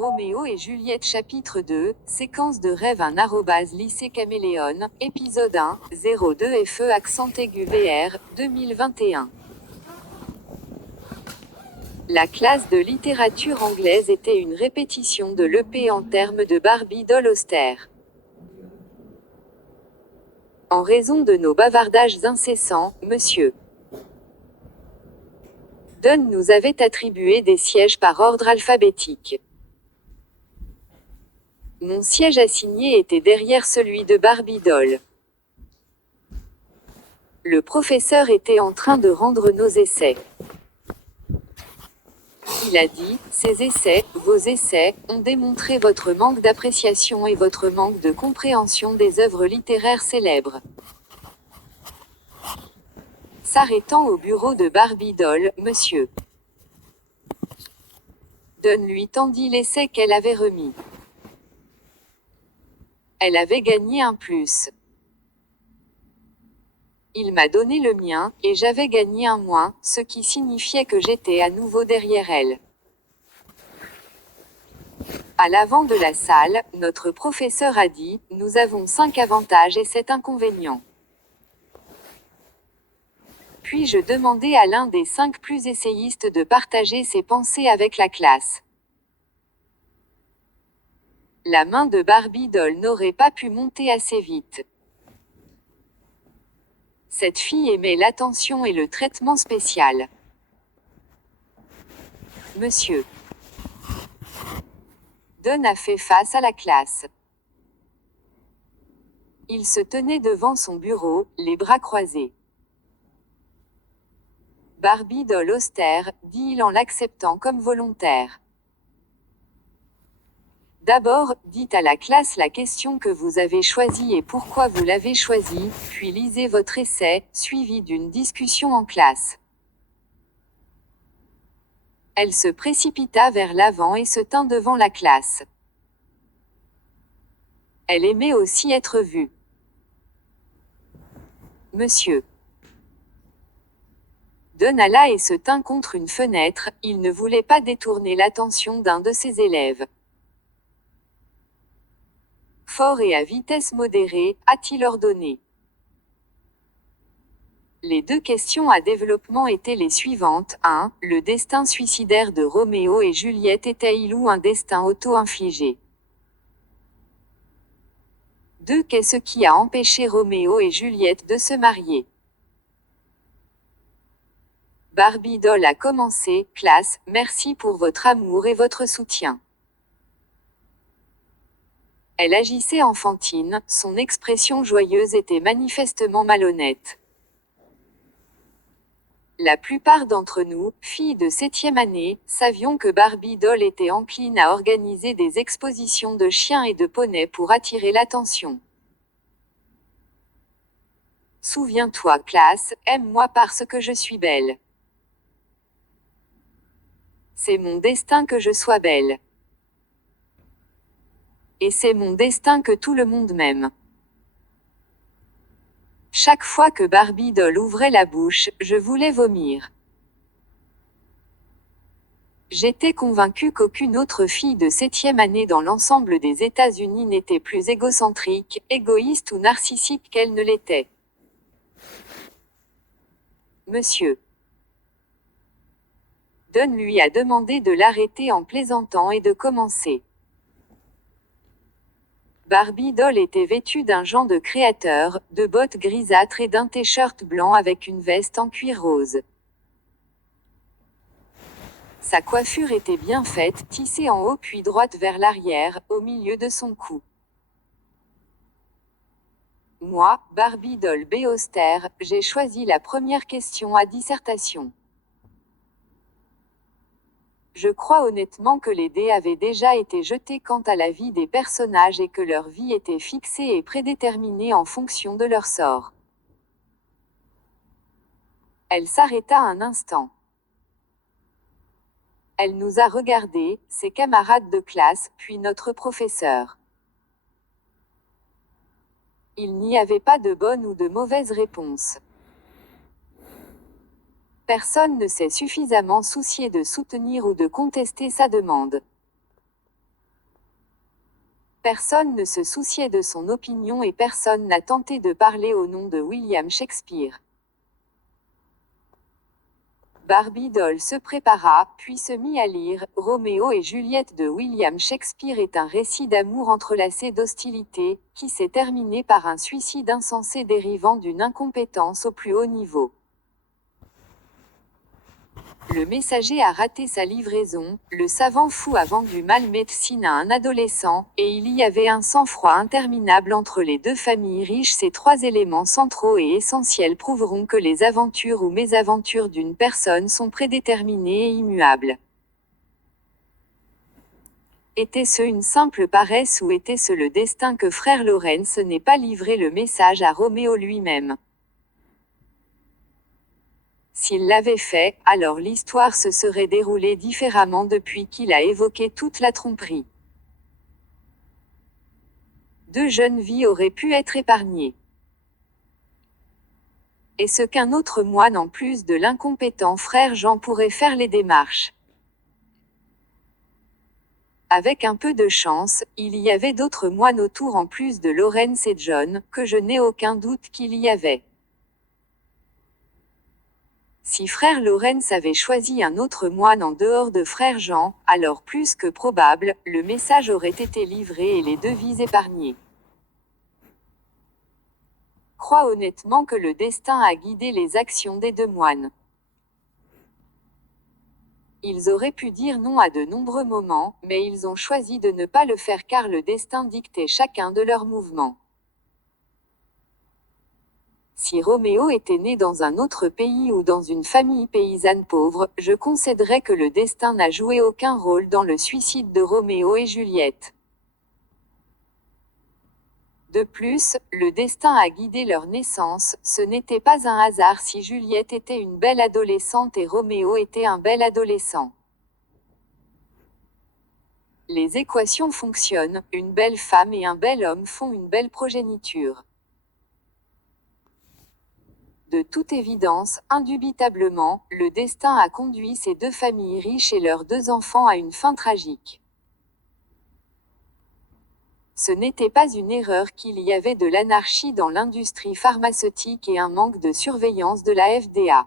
Roméo et Juliette chapitre 2, séquence de rêve 1 lycée Caméléon, épisode 1, 02 FE accent aigu VR, 2021. La classe de littérature anglaise était une répétition de l'EP en termes de Barbie doll austère. En raison de nos bavardages incessants, monsieur Dunn nous avait attribué des sièges par ordre alphabétique. Mon siège assigné était derrière celui de Barbie doll. Le professeur était en train de rendre nos essais. Il a dit, ces essais, vos essais, ont démontré votre manque d'appréciation et votre manque de compréhension des œuvres littéraires célèbres. S'arrêtant au bureau de Barbie doll, monsieur Dunn lui tendit l'essai qu'elle avait remis. Elle avait gagné un plus. Il m'a donné le mien, et j'avais gagné un moins, ce qui signifiait que j'étais à nouveau derrière elle. À l'avant de la salle, notre professeur a dit, nous avons 5 avantages et 7 inconvénients. Puis je demandai à l'un des 5 plus essayistes de partager ses pensées avec la classe. La main de Barbie doll n'aurait pas pu monter assez vite. Cette fille aimait l'attention et le traitement spécial. Monsieur Dunn a fait face à la classe. Il se tenait devant son bureau, les bras croisés. Barbie doll austère, dit-il en l'acceptant comme volontaire. D'abord, dites à la classe la question que vous avez choisie et pourquoi vous l'avez choisie, puis lisez votre essai, suivi d'une discussion en classe. Elle se précipita vers l'avant et se tint devant la classe. Elle aimait aussi être vue. Monsieur Dunn alla et se tint contre une fenêtre, il ne voulait pas détourner l'attention d'un de ses élèves. Fort et à vitesse modérée, a-t-il ordonné. Les 2 questions à développement étaient les suivantes. 1. Le destin suicidaire de Roméo et Juliette était-il ou un destin auto-infligé? 2. Qu'est-ce qui a empêché Roméo et Juliette de se marier? Barbie doll a commencé, classe, merci pour votre amour et votre soutien. Elle agissait enfantine, son expression joyeuse était manifestement malhonnête. La plupart d'entre nous, filles de 7e année, savions que Barbie doll était encline à organiser des expositions de chiens et de poneys pour attirer l'attention. Souviens-toi, classe, aime-moi parce que je suis belle. C'est mon destin que je sois belle. Et c'est mon destin que tout le monde m'aime. Chaque fois que Barbie doll ouvrait la bouche, je voulais vomir. J'étais convaincue qu'aucune autre fille de 7e année dans l'ensemble des États-Unis n'était plus égocentrique, égoïste ou narcissique qu'elle ne l'était. Monsieur Dunn lui a demandé de l'arrêter en plaisantant et de commencer. Barbie doll était vêtue d'un gant de créateur, de bottes grisâtres et d'un t-shirt blanc avec une veste en cuir rose. Sa coiffure était bien faite, tissée en haut puis droite vers l'arrière, au milieu de son cou. Moi, Barbie doll B austère, j'ai choisi la première question à dissertation. Je crois honnêtement que les dés avaient déjà été jetés quant à la vie des personnages et que leur vie était fixée et prédéterminée en fonction de leur sort. Elle s'arrêta un instant. Elle nous a regardés, ses camarades de classe, puis notre professeur. Il n'y avait pas de bonne ou de mauvaise réponse. Personne ne s'est suffisamment soucié de soutenir ou de contester sa demande. Personne ne se souciait de son opinion et personne n'a tenté de parler au nom de William Shakespeare. Barbie Doll se prépara, puis se mit à lire. Roméo et Juliette de William Shakespeare est un récit d'amour entrelacé d'hostilité, qui s'est terminé par un suicide insensé dérivant d'une incompétence au plus haut niveau. Le messager a raté sa livraison, le savant fou a vendu mal médecine à un adolescent, et il y avait un sang-froid interminable entre les deux familles riches. Ces trois éléments centraux et essentiels prouveront que les aventures ou mésaventures d'une personne sont prédéterminées et immuables. Était-ce une simple paresse ou était-ce le destin que frère Lawrence n'ait pas livré le message à Roméo lui-même? S'il l'avait fait, alors l'histoire se serait déroulée différemment depuis qu'il a évoqué toute la tromperie. Deux jeunes vies auraient pu être épargnées. Est-ce qu'un autre moine en plus de l'incompétent frère Jean pourrait faire les démarches? Avec un peu de chance, il y avait d'autres moines autour en plus de Lawrence et John, que je n'ai aucun doute qu'il y avait. Si frère Lawrence avait choisi un autre moine en dehors de frère Jean, alors plus que probable, le message aurait été livré et les deux vies épargnées. Crois honnêtement que le destin a guidé les actions des deux moines. Ils auraient pu dire non à de nombreux moments, mais ils ont choisi de ne pas le faire car le destin dictait chacun de leurs mouvements. Si Roméo était né dans un autre pays ou dans une famille paysanne pauvre, je concéderais que le destin n'a joué aucun rôle dans le suicide de Roméo et Juliette. De plus, le destin a guidé leur naissance. Ce n'était pas un hasard si Juliette était une belle adolescente et Roméo était un bel adolescent. Les équations fonctionnent, une belle femme et un bel homme font une belle progéniture. De toute évidence, indubitablement, le destin a conduit ces deux familles riches et leurs deux enfants à une fin tragique. Ce n'était pas une erreur qu'il y avait de l'anarchie dans l'industrie pharmaceutique et un manque de surveillance de la FDA.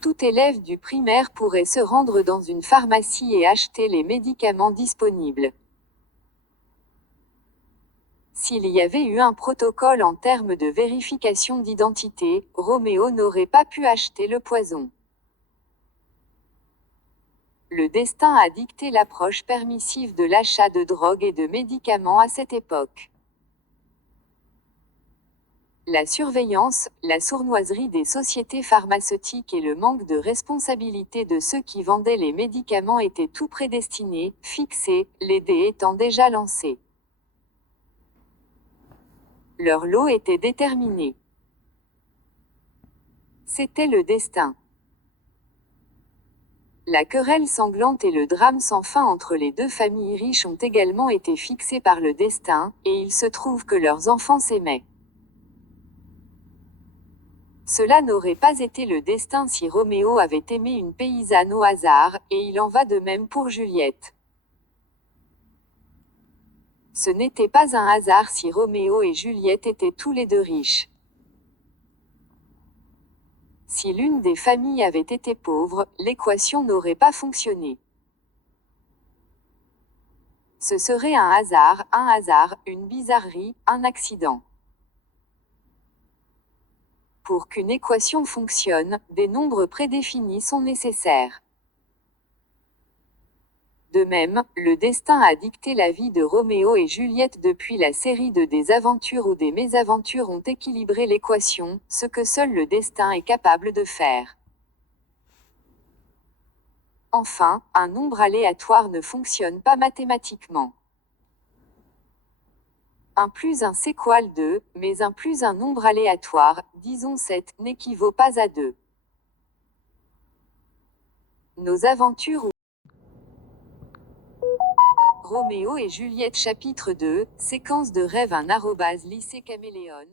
Tout élève du primaire pourrait se rendre dans une pharmacie et acheter les médicaments disponibles. S'il y avait eu un protocole en termes de vérification d'identité, Roméo n'aurait pas pu acheter le poison. Le destin a dicté l'approche permissive de l'achat de drogue et de médicaments à cette époque. La surveillance, la sournoiserie des sociétés pharmaceutiques et le manque de responsabilité de ceux qui vendaient les médicaments étaient tout prédestinés, fixés, les dés étant déjà lancés. Leur lot était déterminé. C'était le destin. La querelle sanglante et le drame sans fin entre les deux familles riches ont également été fixés par le destin, et il se trouve que leurs enfants s'aimaient. Cela n'aurait pas été le destin si Roméo avait aimé une paysanne au hasard, et il en va de même pour Juliette. Ce n'était pas un hasard si Roméo et Juliette étaient tous les deux riches. Si l'une des familles avait été pauvre, l'équation n'aurait pas fonctionné. Ce serait un hasard, une bizarrerie, un accident. Pour qu'une équation fonctionne, des nombres prédéfinis sont nécessaires. De même, le destin a dicté la vie de Roméo et Juliette depuis la série de des aventures ou des mésaventures ont équilibré l'équation, ce que seul le destin est capable de faire. Enfin, un nombre aléatoire ne fonctionne pas mathématiquement. 1 plus 1 c'est quoi 2, mais 1 plus un nombre aléatoire, disons 7, n'équivaut pas à 2. Nos aventures ou Roméo et Juliette chapitre 2, séquence de rêve un @lycée Caméléon.